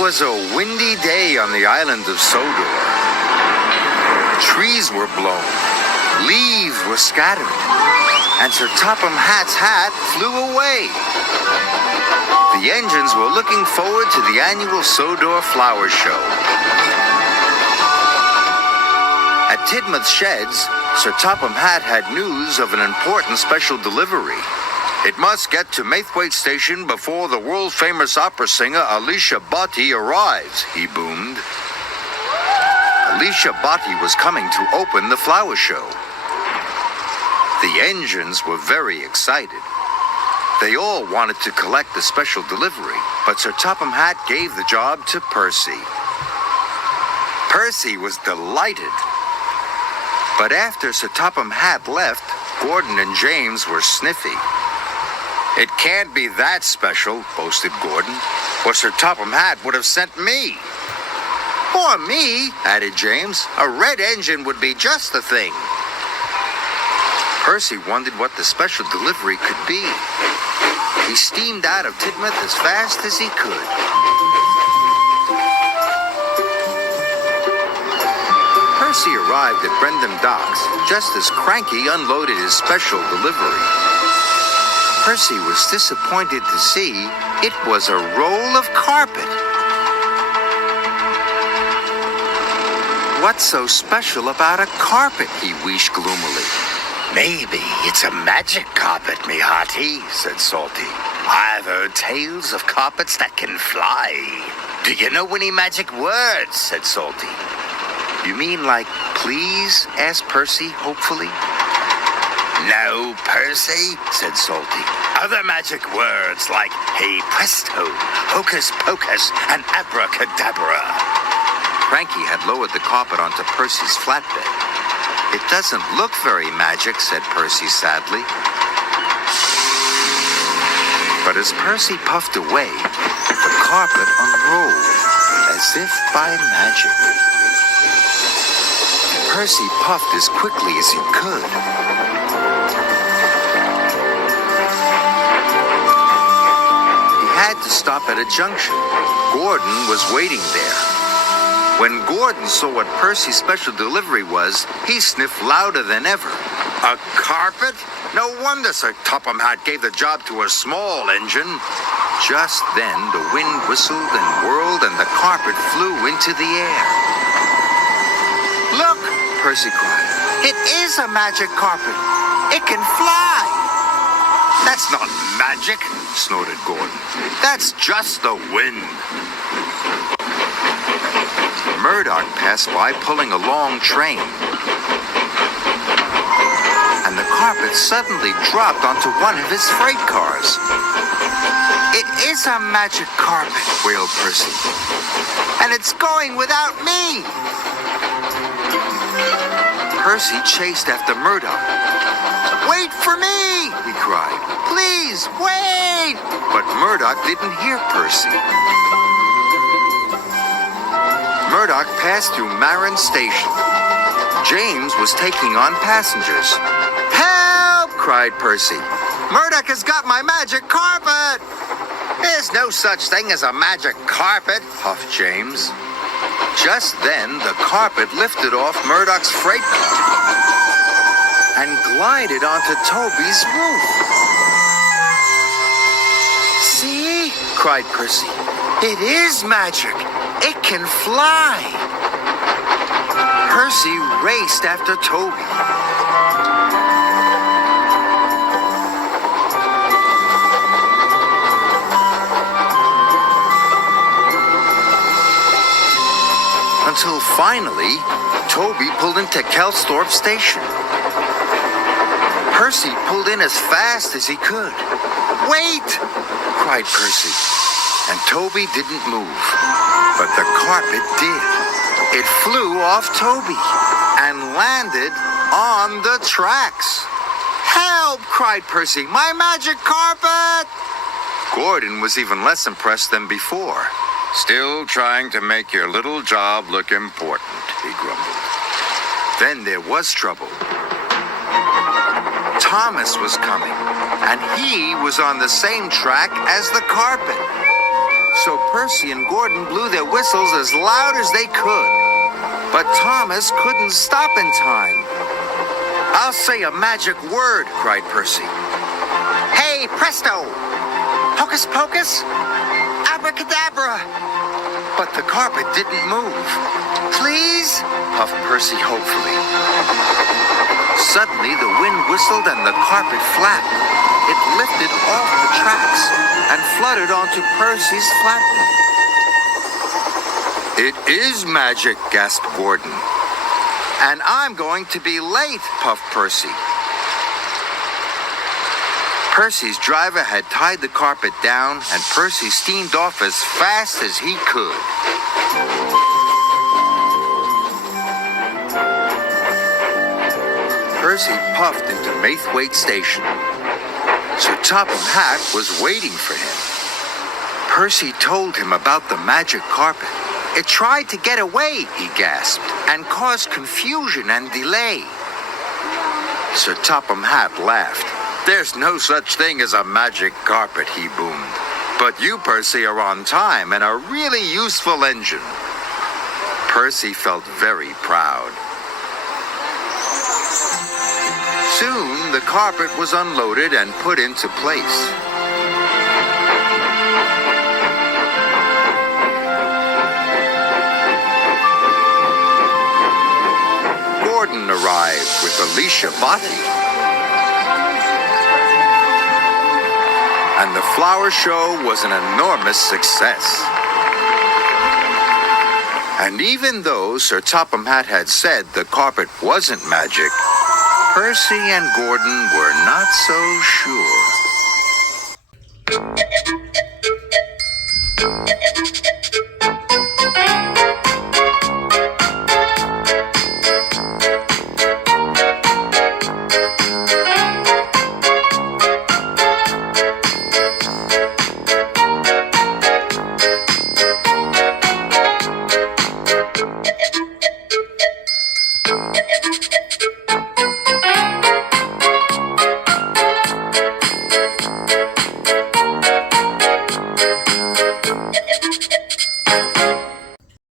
was a windy day on the island of Sodor. Trees were blown, leaves were scattered, and Sir Topham Hatt's hat flew away. The engines were looking forward to the annual Sodor Flower Show. At Tidmouth Sheds, Sir Topham Hatt had news of an important special delivery. It must get to Maithwaite Station before the world-famous opera singer Alicia Botti arrives, he boomed. Alicia Botti was coming to open the flower show. The engines were very excited. They all wanted to collect the special delivery, but Sir Topham Hatt gave the job to Percy. Percy was delighted. But after Sir Topham Hatt left, Gordon and James were sniffy. It can't be that special, boasted Gordon, or Sir Topham Hatt would have sent me. Or me, added James. A red engine would be just the thing. Percy wondered what the special delivery could be. He steamed out of Tidmouth as fast as he could. Percy arrived at Brendam Docks just as Cranky unloaded his special delivery. Percy was disappointed to see it was a roll of carpet. What's so special about a carpet, he wheezed gloomily. Maybe it's a magic carpet, me hearty, said Salty. I've heard tales of carpets that can fly. Do you know any magic words, said Salty. You mean like please? Asked Percy hopefully. No, Percy, said Salty. Other magic words like hey presto, hocus pocus, and abracadabra. Cranky had lowered the carpet onto Percy's flatbed. It doesn't look very magic, said Percy sadly. But as Percy puffed away, the carpet unrolled as if by magic. Percy puffed as quickly as he could. He had to stop at a junction. Gordon was waiting there. When Gordon saw what Percy's special delivery was, he sniffed louder than ever. A carpet? No wonder Sir Topham Hatt gave the job to a small engine. Just then, the wind whistled and whirled and the carpet flew into the air. Look, Percy cried. It is a magic carpet. It can fly. That's not magic, snorted Gordon. That's just the wind. Murdoch passed by pulling a long train. And the carpet suddenly dropped onto one of his freight cars. It is a magic carpet, wailed Percy. And it's going without me. Percy chased after Murdoch. Wait for me, he cried. Please, wait! But Murdoch didn't hear Percy. Murdoch passed through Marin Station. James was taking on passengers. Help! cried Percy. Murdoch has got my magic carpet! There's no such thing as a magic carpet, huffed James. Just then, the carpet lifted off Murdoch's freight car and glided onto Toby's roof. See? cried Percy. It is magic. It can fly. Percy raced after Toby. Until finally, Toby pulled into Kelsthorpe Station. Percy pulled in as fast as he could. Wait! cried Percy. And Toby didn't move. But the carpet did. It flew off Toby and landed on the tracks. Help! cried Percy. My magic carpet! Gordon was even less impressed than before. Still trying to make your little job look important, he grumbled. Then there was trouble. Thomas was coming, and he was on the same track as the carpet. So Percy and Gordon blew their whistles as loud as they could. But Thomas couldn't stop in time. "I'll say a magic word," cried Percy. Hey, presto! Hocus pocus! Abracadabra! But the carpet didn't move. "Please?" puffed Percy hopefully. Suddenly, the wind whistled and the carpet flapped. It lifted off the tracks and fluttered onto Percy's flatbed. "It is magic," gasped Gordon. "And I'm going to be late," puffed Percy. Percy's driver had tied the carpet down, and Percy steamed off as fast as he could. Percy puffed into Maithwaite Station. Sir Topham Hatt was waiting for him. Percy told him about the magic carpet. "It tried to get away," he gasped, "and caused confusion and delay." Sir Topham Hatt laughed. "There's no such thing as a magic carpet," he boomed. "But you, Percy, are on time and a really useful engine." Percy felt very proud. Soon, the carpet was unloaded and put into place. Gordon arrived with Alicia botti. And the flower show was an enormous success. And even though Sir Topham Hatt had said the carpet wasn't magic, Percy and Gordon were not so sure.